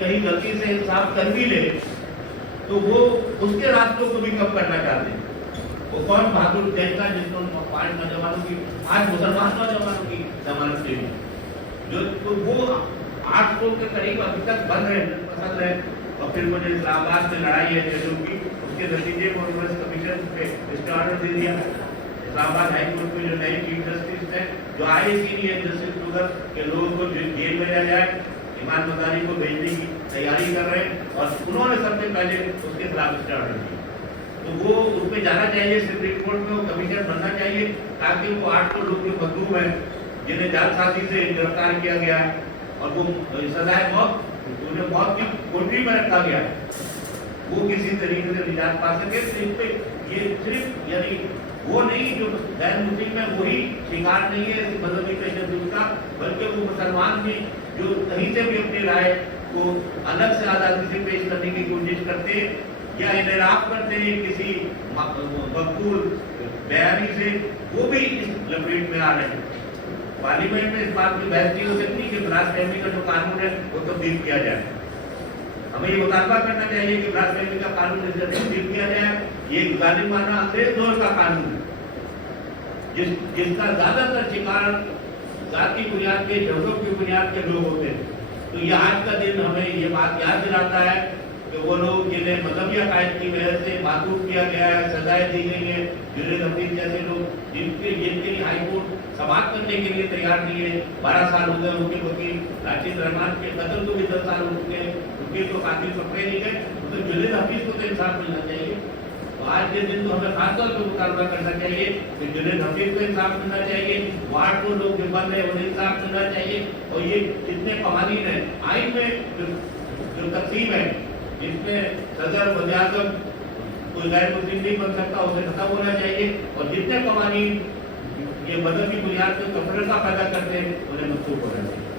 کہیں غلطی سے انصاف کر بھی لے تو وہ اس کے راستوں کو بھی کم کرنا چاہتے ہیں. وہ کون بہادر جج تھا جس نے 5 نوجوانوں کی 8 مسلمان نوجوانوں کی ضمانت دی جو تو وہ 800 کے قریب ابھی تک بند رہے پسند رہے. اور پھر مجھے اسلام آباد میں لڑائی ہے ججوں کی, اس کے نتیجے کو یونیورس کمیشن پہ اسٹے آرڈر دے دیا. اسلام آباد ہائی کورٹ میں جو نئے چیف جسٹس ہیں جو آئے ہی نہیں ہے جسٹس ٹوگر کہ لوگوں کو جیل میں لیا جائے, ایمان مزاری کو بھیجنے کی تیاری کر رہے ہیں اور انہوں نے سب سے پہلے اس کے خلاف اسٹے آرڈر دیا. تو وہ اس پہ جانا چاہیے سپریم کورٹ میں, وہ کمیشن بننا چاہیے تاکہ وہ 800 لوگ جو مظلوم ہیں جنہیں جعل سازی سے گرفتار کیا گیا اور وہ سزائے موت انہیں موت کی کوٹری میں رکھا گیا ہے وہ کسی طریقے سے نجات پا سکے. تو اس پہ یہ صرف یعنی وہ نہیں جو غیر مسلم ہے وہی شکار نہیں ہے اس مذہبی تشدد کا, بلکہ وہ مسلمان بھی جو کہیں سے بھی اپنی رائے کو الگ سے آزادی سے پیش کرنے کی کوشش کرتے ہیں یا انحراف کرتے ہیں کسی مقبول بیانی سے, وہ بھی اس لپیٹ میں آ رہے ہیں. پارلیمنٹ میں اس بات کی بحث نہیں ہو سکتی کہ براس فیملی کا جو قانون ہے وہ تبدیل کیا جائے. ہمیں یہ مطالبہ کرنا چاہیے کہ براس فیملی کا قانون اس سے تبدیل کیا جائے. یہ ظالمانہ انگریز دور کا قانون ہے جس کا زیادہ تر شکار ذاتی بنیاد کے جھگڑوں کی بنیاد کے لوگ ہوتے ہیں. تو یہ آج کا دن ہمیں یہ بات یاد دلاتا ہے کہ وہ لوگ جنہیں مذہبی عقائد کی وجہ سے معطوف کیا گیا ہے, سزائیں دی گئی ہیں, جنید حفیظ جیسے لوگ جن کے لیے ہائی کورٹ سماعت کرنے کے لیے تیار نہیں ہے. 12 سال ہو گئے ان کے وکیل راشد رحمان کے قتل کو بھی 10 سال ہو چکے ہیں, ان کے تو قاتل پکڑے نہیں گئے. تو جنید حفیظ کو تو انصاف ملنا چاہیے. تو آج کے دن تو ہمیں خاص طور پہ مطالبہ کرنا چاہیے کہ جنید حفیظ کو انصاف ملنا چاہیے, وارڈ کو لوگ جو بند ہیں انہیں انصاف ملنا چاہیے. اور یہ جتنے قوانین ہیں آئین میں جو تقسیم ہے جس میں صدر وزیر اعظم کوئی غیر مسلم نہیں بن سکتا اسے ختم ہونا چاہیے, اور جتنے قوانین یہ مذہبی بنیاد پہ تفرقہ پیدا کرتے ہیں انہیں منسوخ ہونا چاہیے.